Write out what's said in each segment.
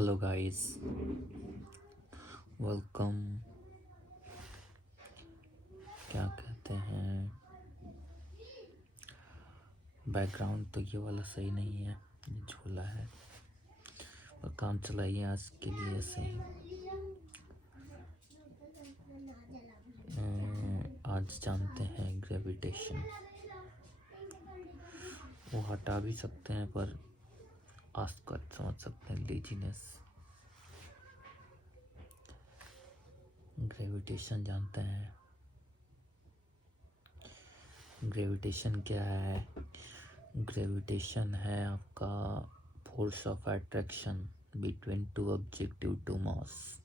Hello guys, welcome. क्या कहते हैं, बैकग्राउंड तो ये वाला सही नहीं है, ये झूला है। और काम चलाइए आज के लिए ऐसे ही। आज जानते हैं ग्रेविटेशन। वो हटा भी सकते हैं पर आज को समझ सकते हैं, लेजीनेस। ग्रेविटेशन जानते हैं। ग्रेविटेशन क्या है? ग्रेविटेशन है आपका force of attraction between two object due to mass.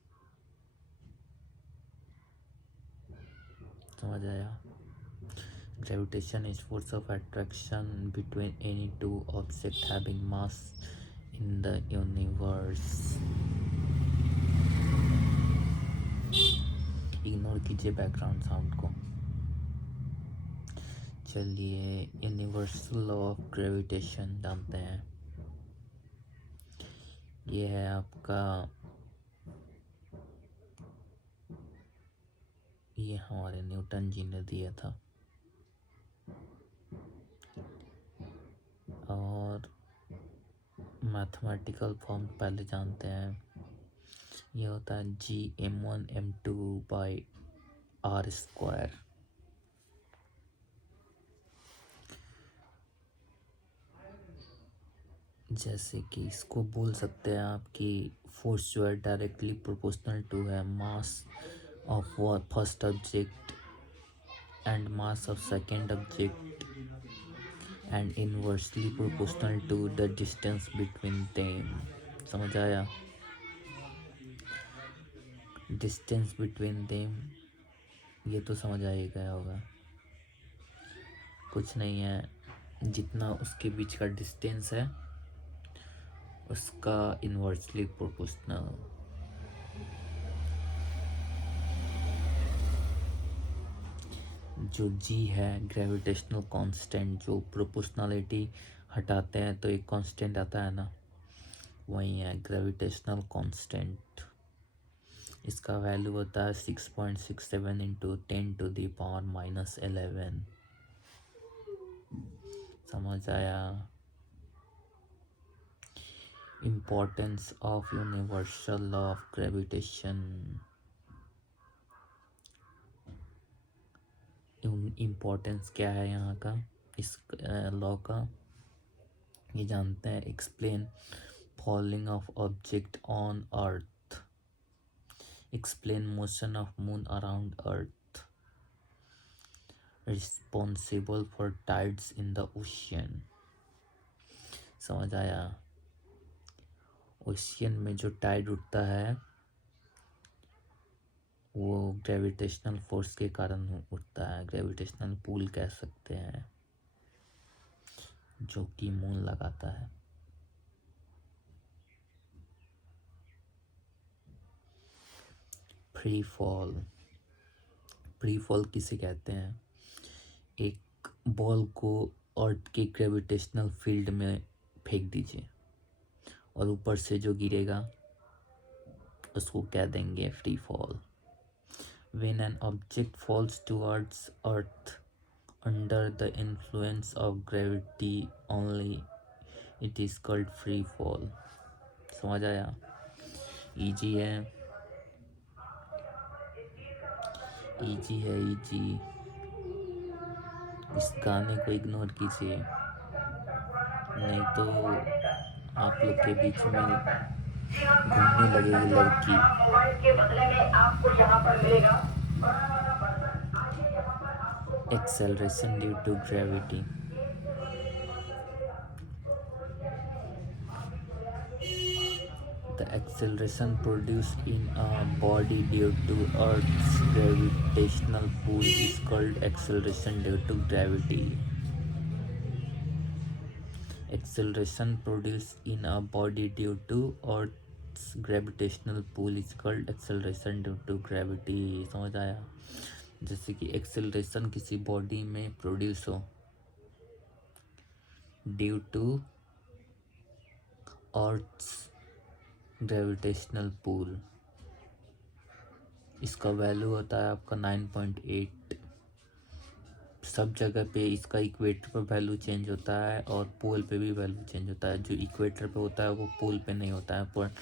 समझ आया? Gravitation is force of attraction between any two objects having mass in the universe. Ignore कीजिए बैकग्राउंड साउंड को। चलिए, यूनिवर्सल लॉ ऑफ ग्रेविटेशन जानते हैं। ये है आपका, ये हमारे न्यूटन जी ने दिया था। और मैथमेटिकल फॉर्म पहले जानते हैं। ये होता है G m1m2/r²। जैसे कि इसको बोल सकते हैं आप कि फोर्स जो है डायरेक्टली प्रोपोर्शनल टू है mass of first object and mass of second object and inversely proportional to the distance between them. समझ आया? डिस्टेंस बिटवीन देम ये तो समझ आ ही गया होगा। कुछ नहीं है, जितना उसके बीच का डिस्टेंस है उसका इनवर्सली प्रोपोर्शनल। जो जी है ग्रेविटेशनल कांस्टेंट, जो प्रोपोर्शनलिटी हटाते हैं तो एक कांस्टेंट आता है ना, वही है ग्रेविटेशनल कांस्टेंट। इसका वैल्यू होता है 6.67 इंटू 10⁻⁻11। समझ आया? Importance of universal law of gravitation. Importance क्या है यहाँ का, इस लॉ का? ये जानते हैं। Explain falling of object on earth, explain motion of moon around earth, responsible for tides in the ocean. समझ आया? ओशियन में जो टाइड उठता है वो ग्रेविटेशनल फोर्स के कारण उठता है, ग्रेविटेशनल पुल कह सकते हैं, जो कि मून लगाता है। फ्री फॉल, फ्री फॉल किसे कहते हैं? एक बॉल को अर्थ के ग्रेविटेशनल फील्ड में फेंक दीजिए और ऊपर से जो गिरेगा उसको कह देंगे free fall. When an object falls towards earth under the influence of gravity only, it is called free fall. समझ आया? इजी है, इजी है, इजी। इस गाने को इग्नोर कीजिए, नहीं तो आप लोग के बीच में घूमने लगेगी लड़की। Acceleration due to gravity. The acceleration produced in a body due to Earth's gravitational pull is called acceleration due to gravity. Acceleration produced in a body due to Earth's gravitational pull is called acceleration due to gravity. समझ आया? जैसे कि acceleration किसी body में produce हो due to earth's gravitational pull, इसका value होता है आपका 9.8। सब जगह पे इसका इक्वेटर पे वैल्यू चेंज होता है और पोल पे भी वैल्यू चेंज होता है। जो इक्वेटर पे होता है वो पोल पे नहीं होता है, पर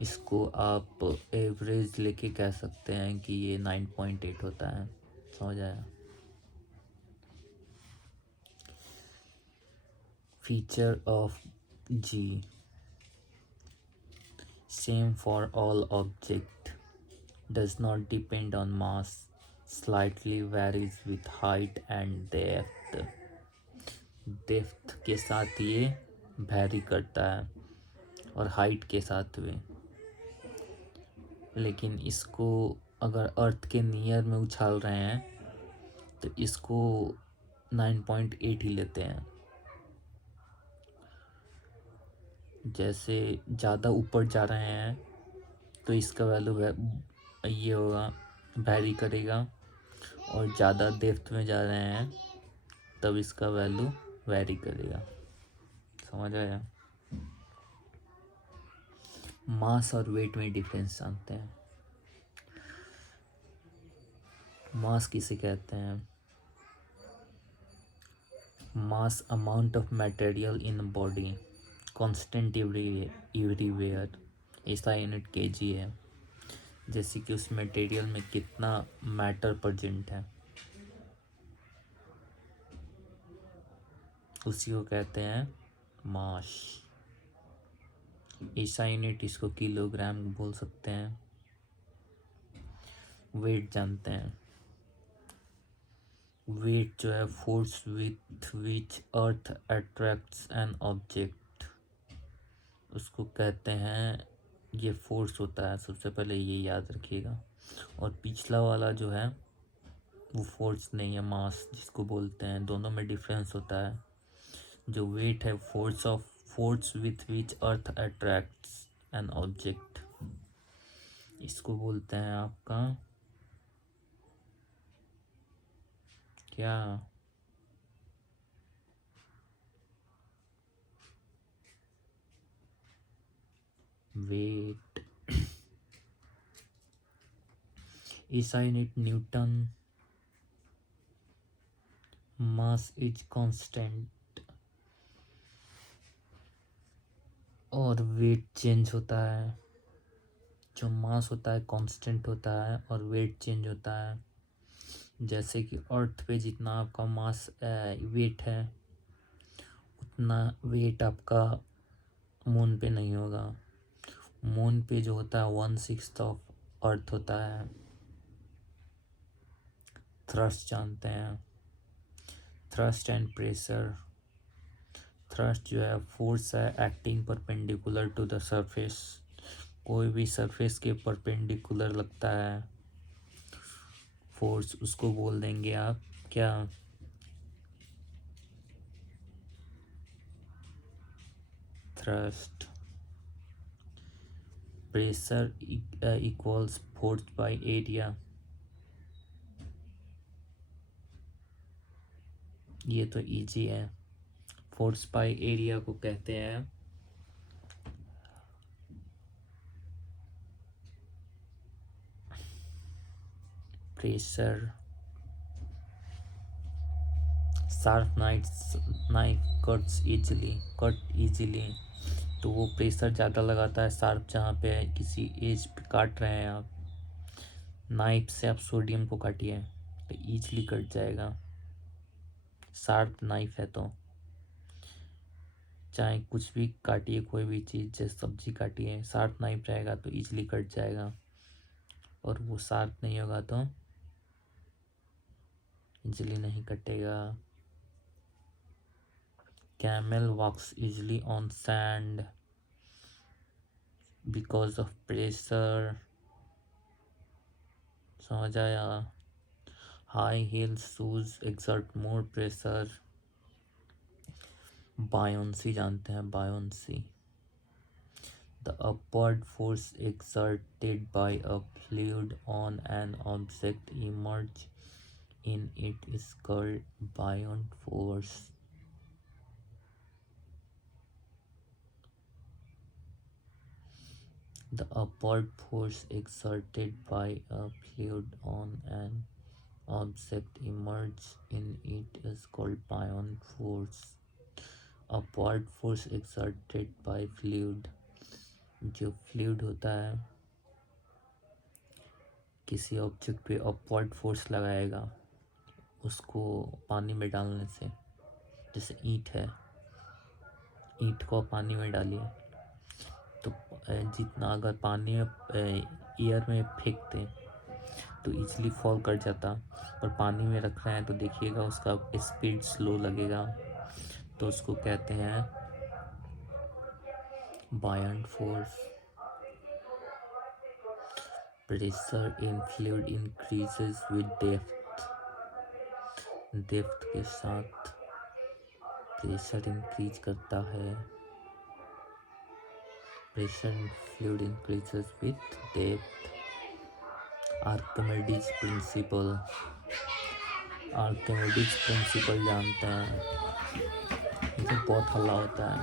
इसको आप एवरेज लेके कह सकते हैं कि ये 9.8 होता है। समझ आया? Feature of g, same for all object, does not depend on mass, slightly varies with height and depth। Depth के साथ ये वैरी करता है और हाइट के साथ भी। लेकिन इसको अगर अर्थ के नियर में उछाल रहे हैं तो इसको 9.8 ही लेते हैं। जैसे ज़्यादा ऊपर जा रहे हैं तो इसका वैल्यू ये होगा, वैरी करेगा, और ज़्यादा डेप्थ में जा रहे हैं तब इसका वैल्यू वैरी करेगा। समझ आया? मास और वेट में डिफरेंस जानते हैं। मास किसे कहते हैं? Mass amount of material in body, constant everywhere. इसका यूनिट केजी है। जैसे कि उस मटेरियल में कितना मैटर प्रेजेंट है, उसी को कहते हैं मास। ऐसा यूनिट इसको किलोग्राम बोल सकते हैं। वेट जानते हैं। वेट जो है, force with which earth attracts an object, उसको कहते हैं, ये फोर्स होता है। सबसे पहले ये याद रखिएगा। और पिछला वाला जो है वो फोर्स नहीं है, मास जिसको बोलते हैं। दोनों में डिफरेंस होता है। जो वेट है, force with which earth attracts an object, इसको बोलते हैं आपका क्या? वेट। ऐसा unit Newton. Mass is constant और वेट चेंज होता है। जो मास होता है कांस्टेंट होता है और वेट चेंज होता है। जैसे कि अर्थ पे जितना आपका मास वेट है, उतना वेट आपका मून पे नहीं होगा। मून पे जो होता है 1/6 ऑफ अर्थ होता है। थ्रस्ट जानते हैं? Thrust and pressure. थ्रस्ट जो है फोर्स है acting perpendicular to the surface. कोई भी सरफेस के परपेंडिकुलर लगता है फोर्स, उसको बोल देंगे आप क्या? Thrust. Pressure equals force by area. ये तो इजी है। फोर्स बाय एरिया को कहते हैं pressure. Sharp knife cut easily. तो वो प्रेशर ज़्यादा लगाता है शार्प, जहाँ पे किसी एज पे काट रहे हैं आप, नाइफ से आप सोडियम को काटिए तो ईजिली कट जाएगा। शार्प नाइफ है तो चाहे कुछ भी काटिए, कोई भी चीज़, जैसे सब्जी काटिए, शार्प नाइफ रहेगा तो ईजिली कट जाएगा। और वो शार्प नहीं होगा तो ईजिली नहीं कटेगा। Camel walks easily on sand because of pressure. समझ आया? High heel shoes exert more pressure. Buoyancy जानते हैं? Buoyancy, the upward force exerted by a fluid on an object emerge in it is called buoyant force। The upward force exerted by a fluid on an object emerges in it is called buoyant force. Upward force exerted by fluid, जो fluid होता है किसी object पे upward force लगाएगा उसको पानी में डालने से। जैसे ईंट है, ईंट को पानी में डालिए तो जितना अगर पानी में एयर में फेंकते तो इजीली फॉल कर जाता, और पानी में रख रहे हैं तो देखिएगा उसका स्पीड स्लो लगेगा, तो उसको कहते हैं buoyant force. Pressure in fluid increases with depth. Depth के साथ प्रेशर इंक्रीज करता है। Pressure in fluid increases with depth. Archimedes principal, Archimedes principal जानते हैं? इधर बहुत हल्ला होता है,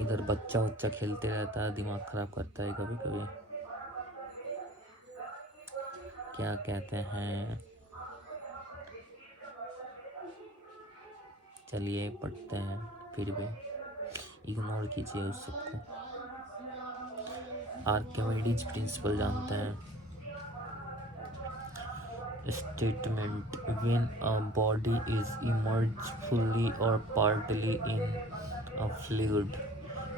इधर बच्चा खेलते रहता है, दिमाग खराब करता है कभी कभी। क्या कहते हैं, चलिए पढ़ते हैं, फिर भी इग्नोर कीजिए उस सबको। आर्किमिडीज प्रिंसिपल जानते हैं? Statement, when a body is immersed fully or partly in a fluid,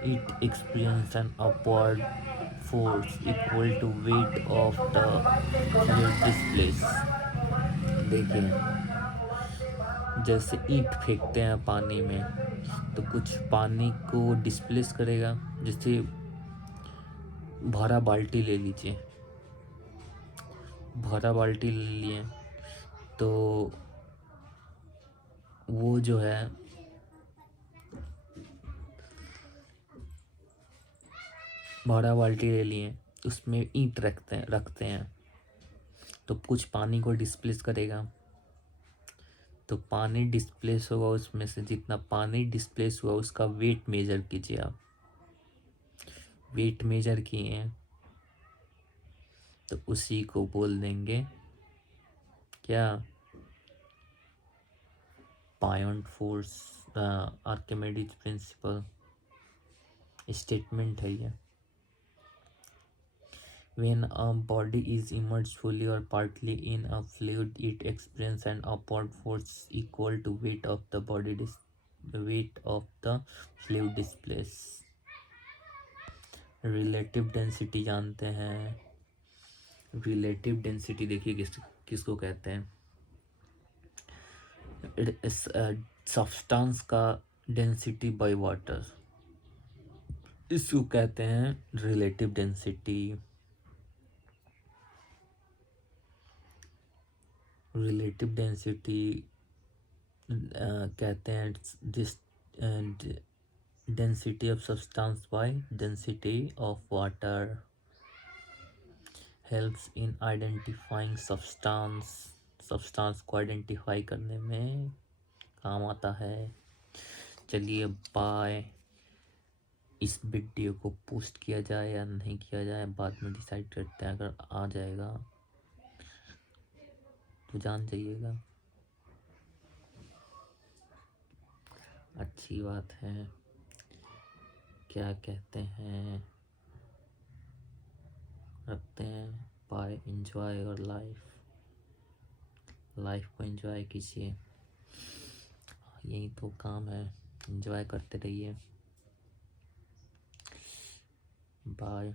it experiences an upward force equal to weight of the fluid displaced. देखिए, जैसे ईंट फेंकते हैं पानी में तो कुछ पानी को डिस्प्लेस करेगा। जैसे भरा बाल्टी ले लीजिए, भरा बाल्टी ले लिए तो वो जो है भरा बाल्टी ले लिए, उसमें ईंट रखते हैं तो कुछ पानी को डिस्प्लेस करेगा, तो पानी डिस्प्लेस होगा, उसमें से जितना पानी डिस्प्लेस हुआ उसका वेट मेजर कीजिए। आप वेट मेजर किए तो उसी को बोल देंगे क्या, buoyant force. Archimedes principal statement है ये। When a body is immersed fully or partly in a fluid, it experiences an upward force equal to weight of the weight of the fluid displaced. Relative density जानते हैं? Relative density देखिए किसको कहते हैं? Substance का density by water, इसको कहते हैं रिलेटिव डेंसिटी। रिलेटिव डेंसिटी कहते हैं जिस density of substance by density of water. Helps in identifying substance को आइडेंटिफाई करने में काम आता है। चलिए बाय। इस वीडियो को पोस्ट किया जाए या नहीं किया जाए बाद में डिसाइड करते हैं, अगर आ जाएगा तो जान जाइएगा, अच्छी बात है। क्या कहते हैं, रखते हैं। बाय, एंजॉय योर लाइफ को एंजॉय कीजिए, यही तो काम है, एंजॉय करते रहिए। बाय।